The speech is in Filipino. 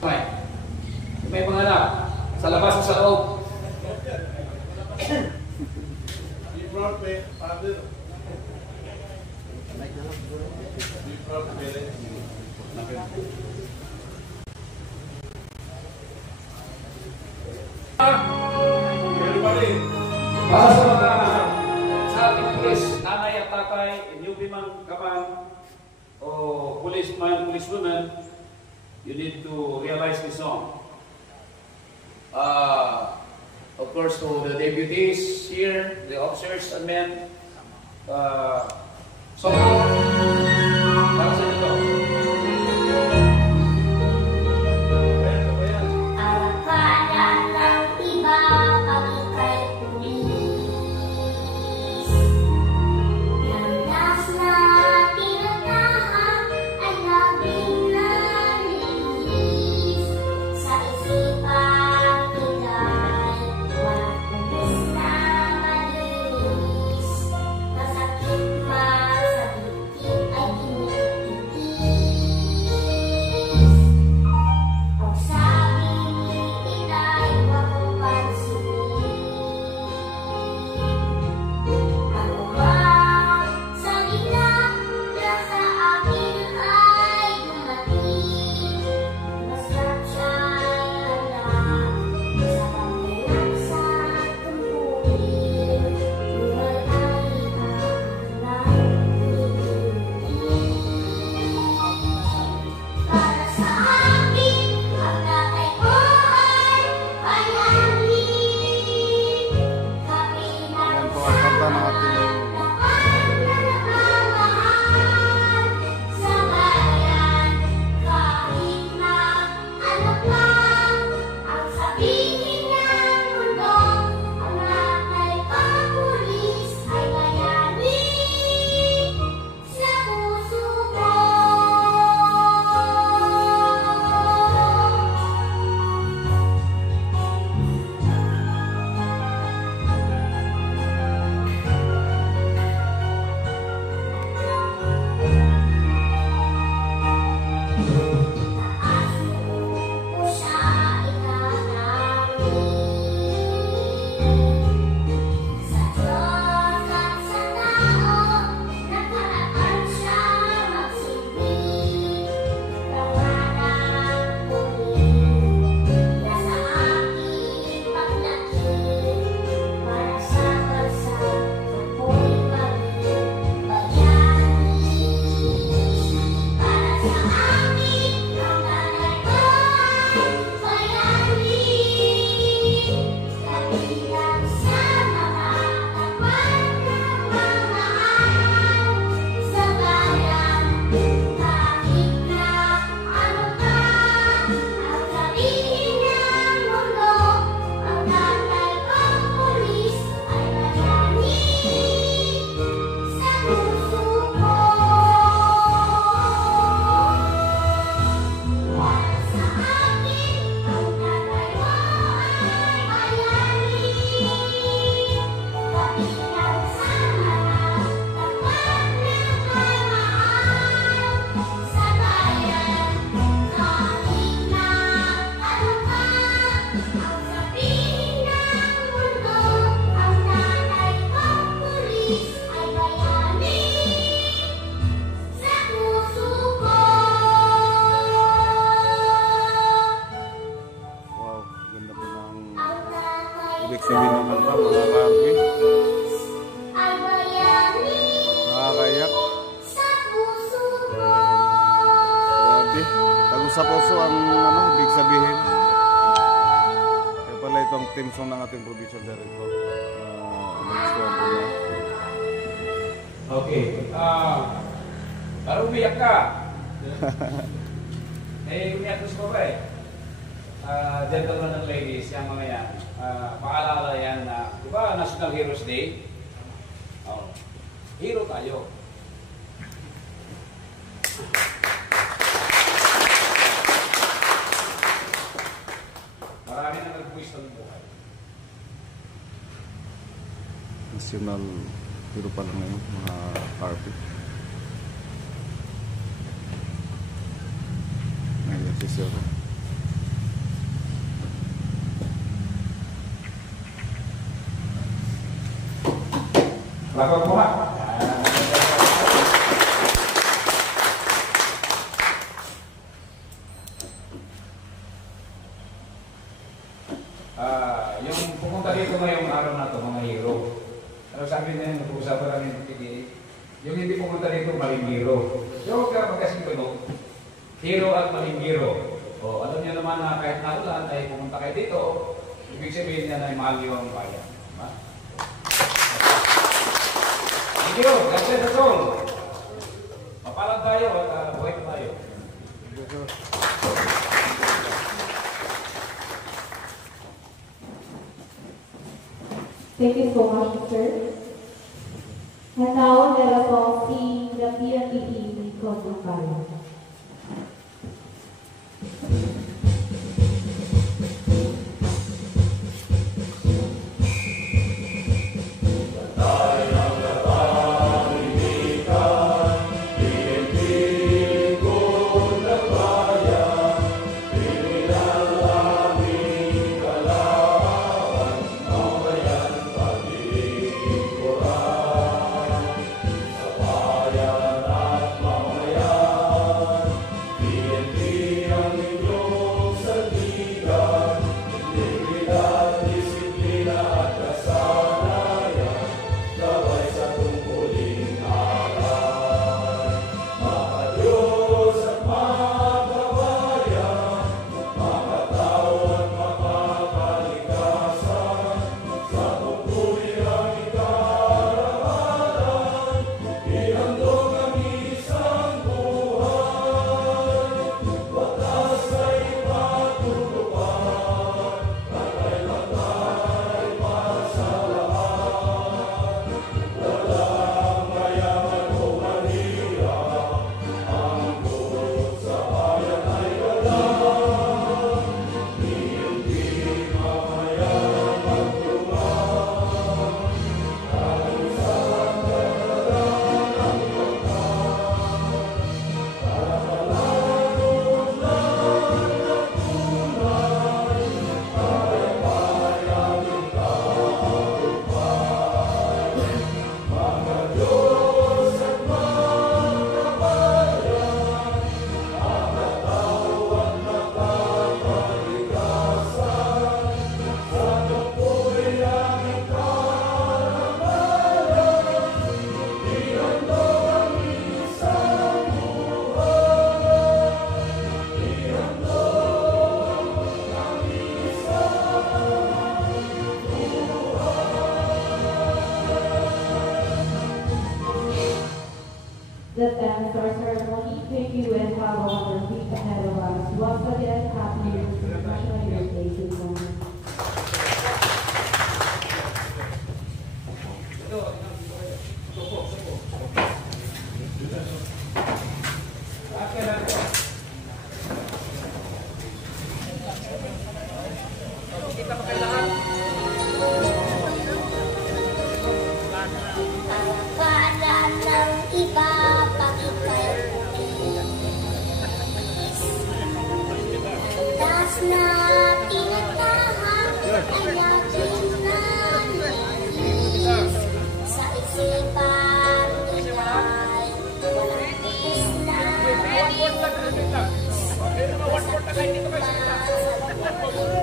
May mga anak. Sa labas o sa loob. Para sa mga sa ating pulis, nanay at tatay, newbie man kapang o policeman, policewoman, you need to realize this song. Of course, to the deputies here, the officers and men, so para sa inyo. Ibig sabihin naman ba mga karpi? Nakakayak. Grabe. Tago sa puso ang ibig sabihin. Kaya pala itong team song ng ating producer director. Nagustuhan ko niya. Okay. Baru umiyak ka. Umiyak ko ba gentlemen and ladies, yung mga yan. Paalala yan na, di ba, National Heroes Day? Oh, hero tayo. Marami na nag-puwis ng buhay. National hero pala ngayon, mga carpet. Ngayon si Sir. Lakot po ha. Yung pumunta dito ngayong araw na ito, mga hero. Ano sabi na yun, nag-uusapan lang yung hindi pumunta dito, maling hero. So, kaya magkasing tunog, hero at maling hero. O, alam niyo naman na kahit naulan ay pumunta kayo dito, ibig sabihin niya na mahal niyo ang bayan. Diba? Thank you. God bless us all. Mapalag tayo at buhay pa tayo. Thank you so much, sir. And now, let us all sing the PNPP Convocado. That ends our ceremony. Thank you and have a wonderful week ahead of us. Once again, happy National Youth Day to you. One more time, dito kayo sa